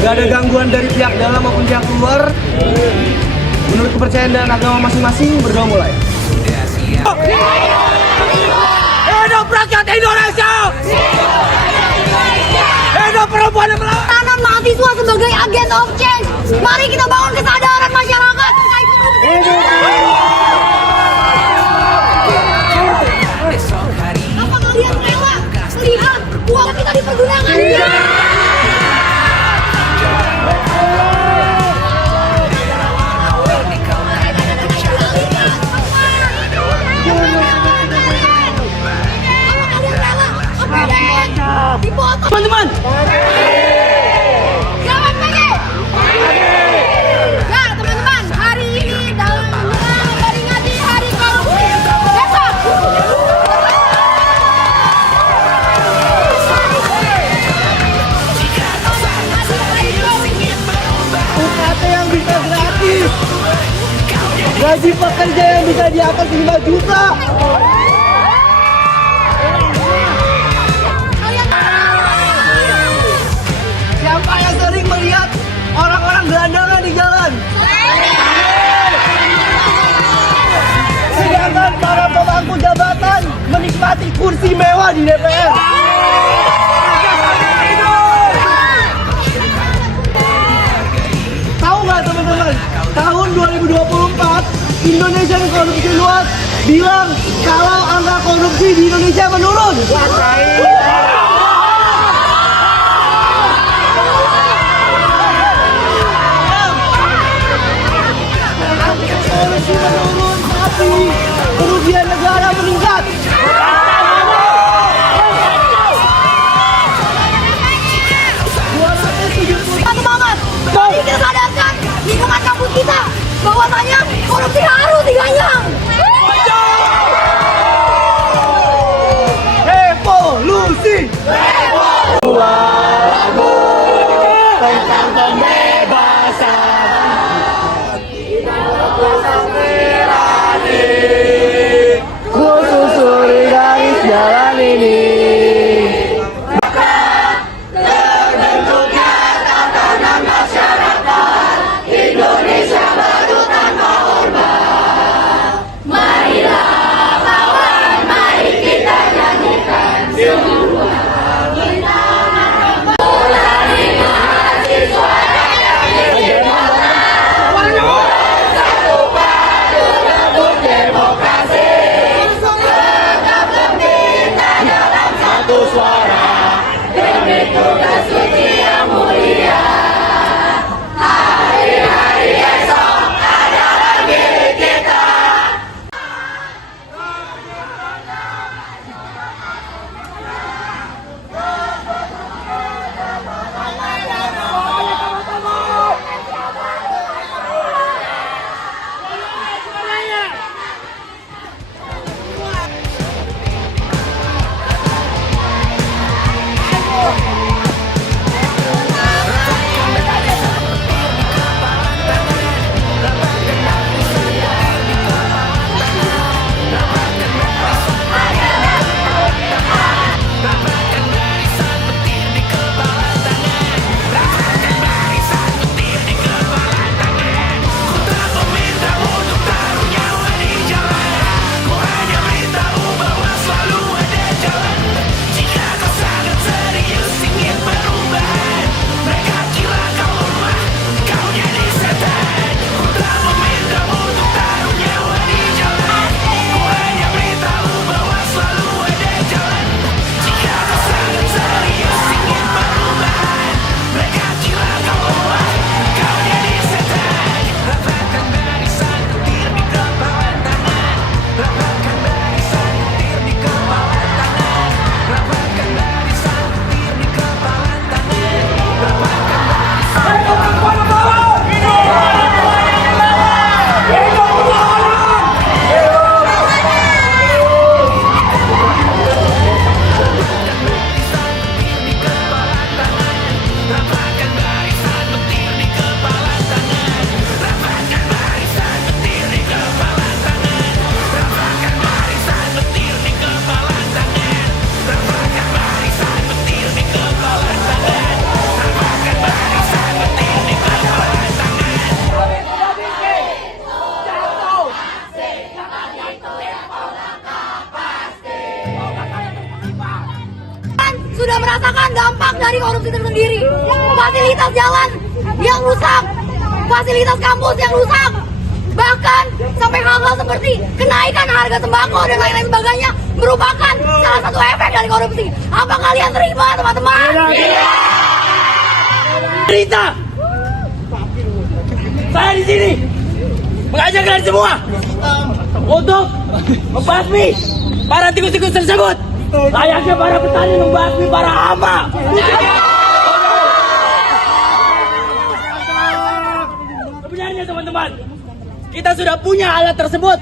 Gak ada gangguan dari pihak dalam maupun pihak luar. Menurut kepercayaan dan agama masing-masing, berdoa mulai. Hidup rakyat Indonesia! Hidup perempuan yang melawan! Tanam mahasiswa sebagai agen of change. Mari kita bangun kesadaran masyarakat terkait apa kalian rela melihat uang kita dipergunakan? Teman-teman! Selamat pagi! Ya teman-teman, hari ini dalam memperingati Hari Korupsi besok. UKT yang bisa gratis, gaji pekerja yang bisa di atas 5 juta. Siapa yang sering melihat orang-orang gelandangan di jalan? Sedangkan para pemangku jabatan menikmati kursi mewah di DPR. Tahu nggak teman-teman? Tahun 2024 Indonesian Corruption Watch bilang kalau angka korupsi di Indonesia menurun. Korupsi menurun, tapi kerugian negara meningkat. Satu banget. Mari kita sadarkan lingkungan kampus kita bahwasanya korupsi harus diganyang. Revolusi. Dua lagu tentang pembebasan. Kita berani merasakan dampak dari korupsi tersendiri. Fasilitas jalan yang rusak, fasilitas kampus yang rusak, bahkan sampai hal-hal seperti kenaikan harga sembako dan lain-lain sebagainya merupakan salah satu efek dari korupsi. Apa kalian terima, teman-teman? Cerita. Saya di sini mengajak kalian semua untuk membasmi para tikus-tikus tersebut. Layaknya para petani membasmi para hama. Sebenarnya teman-teman, kita sudah punya alat tersebut.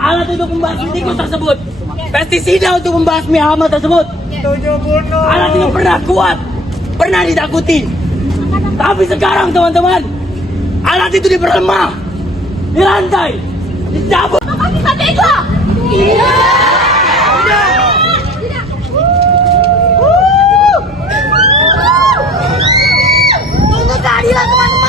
Alat untuk membasmi tikus tersebut. Pestisida untuk membasmi hama tersebut. Alat itu pernah kuat, pernah ditakuti. Tapi sekarang teman-teman, alat itu diperlemah, dirantai, dicabut. Apakah kita tega? Untuk keadilan, teman-teman.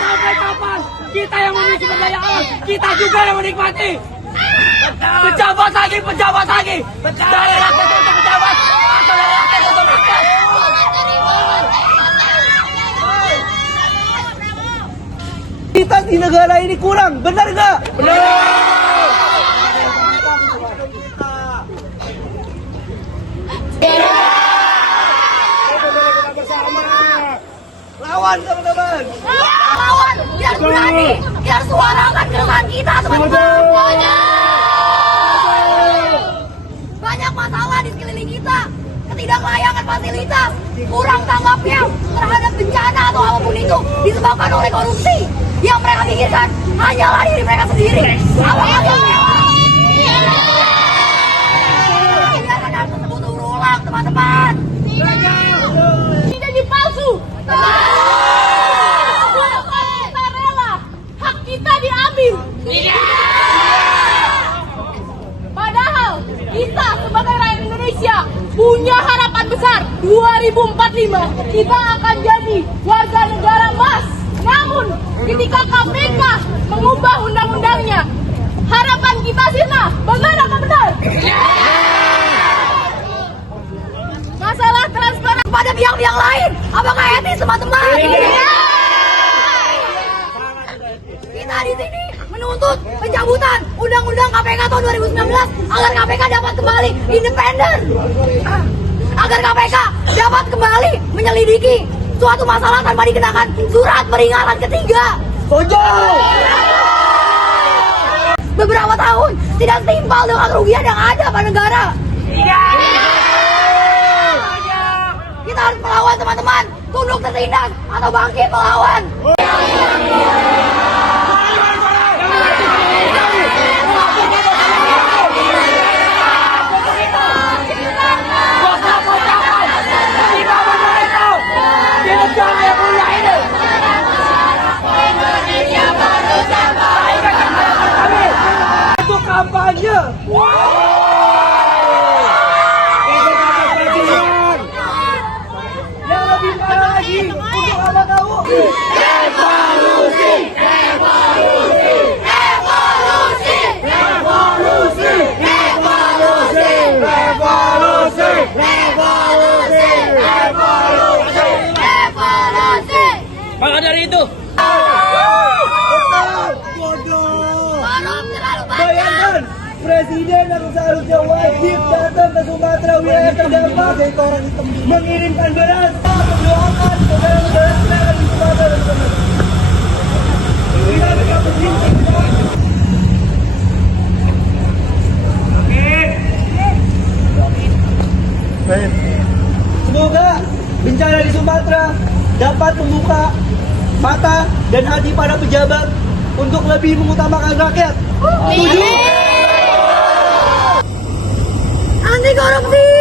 Sampai kapan kita yang memiliki sumber daya alam, kita juga yang menikmati. Pejabat lagi, pejabat lagi. Dari rakyat untuk pejabat, atau dari rakyat untuk rakyat. Kita di negara ini kurang, benar nggak? Lawan teman-teman. Lawan, biar berani, biar suarakan keresahan kita, teman-teman. Banyak masalah di sekeliling kita, ketidaklayakan fasilitas, kurang tanggapnya terhadap bencana atau apapun itu disebabkan oleh korupsi. Yang mereka pikirkan hanyalah diri mereka sendiri. Apakah biarkan hal tersebut berulang, teman-teman. Tidak dipalsu. Kita rela hak kita diambil. Padahal kita sebagai rakyat Indonesia punya harapan besar. 2045 kita akan jadi warga negara emas. Namun ketika KPK mengubah undang-undangnya, harapan kita sirna. Benar apa benar? Masalah transparan pada pihak-pihak lain, apakah etis, teman-teman? Kita di sini menuntut pencabutan Undang-Undang KPK tahun 2019 agar KPK dapat kembali independen, agar KPK dapat kembali menyelidiki suatu masalah tanpa dikenakan surat peringatan ketiga. Beberapa tahun tidak setimpal dengan kerugian yang ada pada negara. Kita harus melawan, teman-teman. Tunduk tertindas atau bangkit melawan. Itu kampanye. Yang lebih parah lagi, untuk apa tahu? Revolusi, revolusi, revolusi, revolusi, revolusi, revolusi, revolusi, revolusi, Revolusi. Maka dari itu, Bodoh. Belum terlalu banyak. Bayangkan, Presiden yang seharusnya wajib datang ke Sumatera wilayah terdampak mengirimkan beras, mendoakan saudara-saudara kita yang di Sumatera. Semoga bencana di Sumatera dapat membuka mata dan hati para pejabat untuk lebih mengutamakan rakyat. Setuju? Anti korupsi.